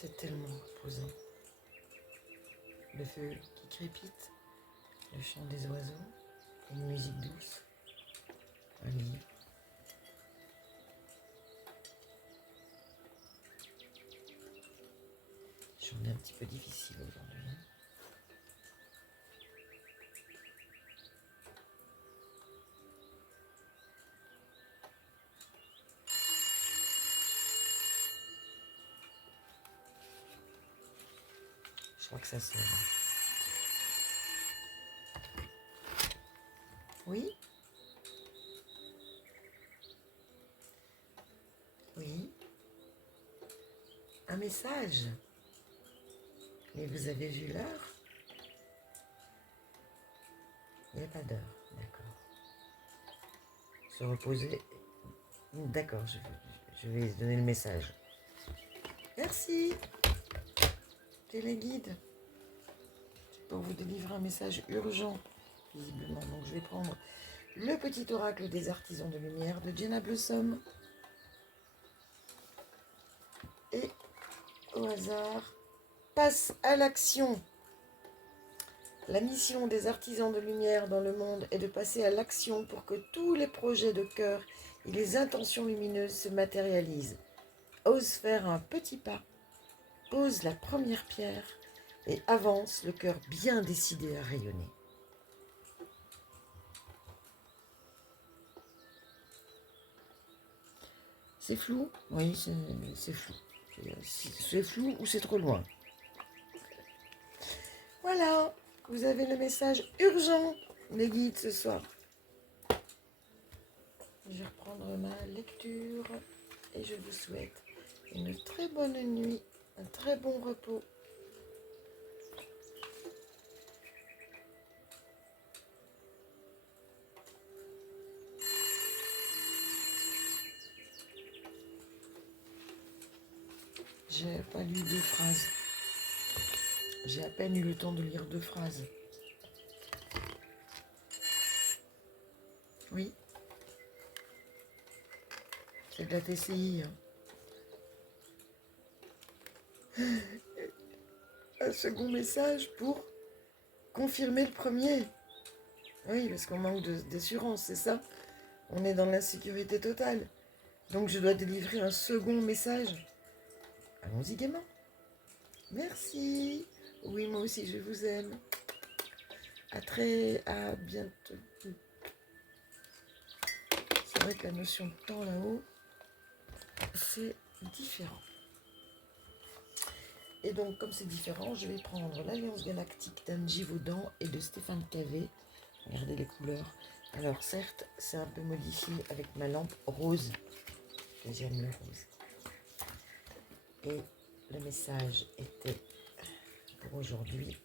C'est tellement reposant. Le feu qui crépite, le chant des oiseaux, une musique douce, un livre. Journée un petit peu difficile aujourd'hui. Je crois que ça sonne. Oui? Oui? Un message? Mais vous avez vu l'heure? Il n'y a pas d'heure, d'accord. Se reposer. D'accord, je vais donner le message. Merci. Téléguide. C'est pour vous délivrer un message urgent, visiblement. Donc je vais prendre le petit oracle des artisans de lumière de Jenna Blossom. Et au hasard, passe à l'action. La mission des artisans de lumière dans le monde est de passer à l'action pour que tous les projets de cœur et les intentions lumineuses se matérialisent. Ose faire un petit pas, pose la première pierre et avance le cœur bien décidé à rayonner. C'est flou? Oui, c'est flou. C'est flou ou c'est trop loin? Voilà, vous avez le message urgent, les guides, ce soir. Je vais reprendre ma lecture et je vous souhaite une très bonne nuit, un très bon repos. J'ai pas lu 2 phrases. J'ai à peine eu le temps de lire 2 phrases. Oui. C'est de la TCI. Un second message pour confirmer le premier. Oui, parce qu'on manque d'assurance, c'est ça. On est dans l'insécurité totale. Donc je dois délivrer un second message. Allons-y gaiement. Merci. Oui, moi aussi, je vous aime. À bientôt. C'est vrai que la notion de temps là-haut, c'est différent. Et donc, comme c'est différent, je vais prendre l'Alliance Galactique d'Anne Givaudan et de Stéphane Cavé. Regardez les couleurs. Alors, certes, c'est un peu modifié avec ma lampe rose, que j'aime le rose. Et le message était pour aujourd'hui.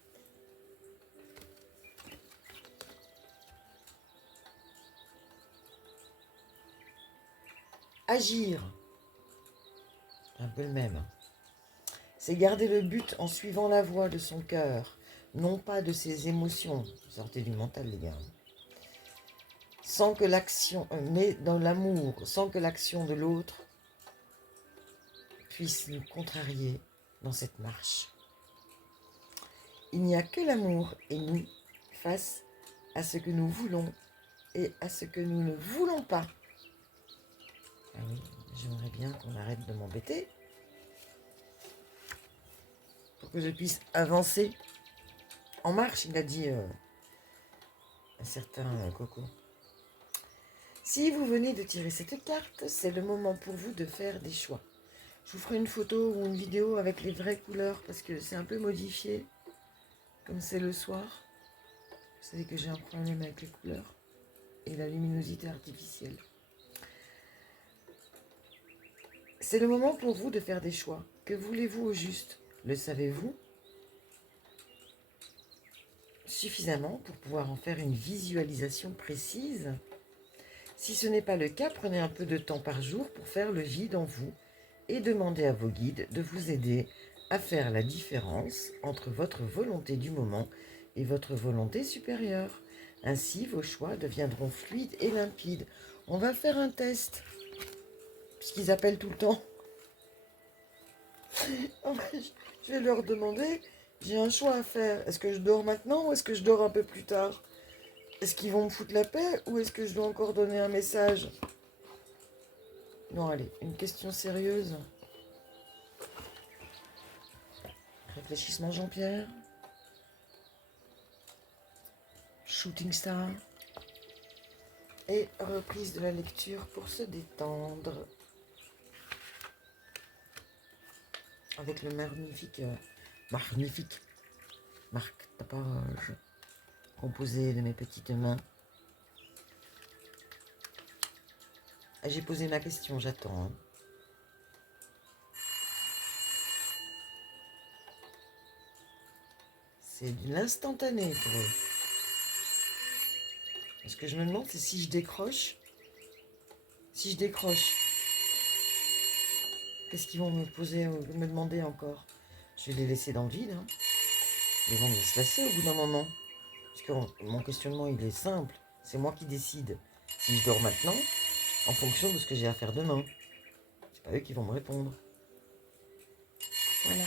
Agir. Un peu le même. C'est garder le but en suivant la voie de son cœur, non pas de ses émotions. Sortez du mental, les gars. Sans que l'action, mais dans l'amour, sans que l'action de l'autre puisse nous contrarier dans cette marche. Il n'y a que l'amour et nous face à ce que nous voulons et à ce que nous ne voulons pas. Ah oui, j'aimerais bien qu'on arrête de m'embêter pour que je puisse avancer en marche, il a dit un certain Coco. Si vous venez de tirer cette carte, c'est le moment pour vous de faire des choix. Je vous ferai une photo ou une vidéo avec les vraies couleurs parce que c'est un peu modifié, comme c'est le soir. Vous savez que j'ai un problème avec les couleurs et la luminosité artificielle. C'est le moment pour vous de faire des choix. Que voulez-vous au juste? Le savez-vous suffisamment pour pouvoir en faire une visualisation précise? Si ce n'est pas le cas, prenez un peu de temps par jour pour faire le vide en vous et demandez à vos guides de vous aider à faire la différence entre votre volonté du moment et votre volonté supérieure. Ainsi, vos choix deviendront fluides et limpides. On va faire un test, puisqu'ils appellent tout le temps. En fait, je vais leur demander, j'ai un choix à faire. Est-ce que je dors maintenant ou est-ce que je dors un peu plus tard? Est-ce qu'ils vont me foutre la paix ou est-ce que je dois encore donner un message? Non, allez, une question sérieuse. Réfléchissement Jean-Pierre. Shooting Star. Et reprise de la lecture pour se détendre. Avec le magnifique marque-tapage composé de mes petites mains. Ah, j'ai posé ma question, j'attends. Hein. C'est de l'instantané pour eux. Et ce que je me demande, c'est si je décroche. Si je décroche, qu'est-ce qu'ils vont me demander encore? Je vais les laisser dans le vide. Hein. Ils vont se lasser au bout d'un moment. Parce que mon questionnement, il est simple. C'est moi qui décide si je dors maintenant en fonction de ce que j'ai à faire demain. C'est pas eux qui vont me répondre. Voilà.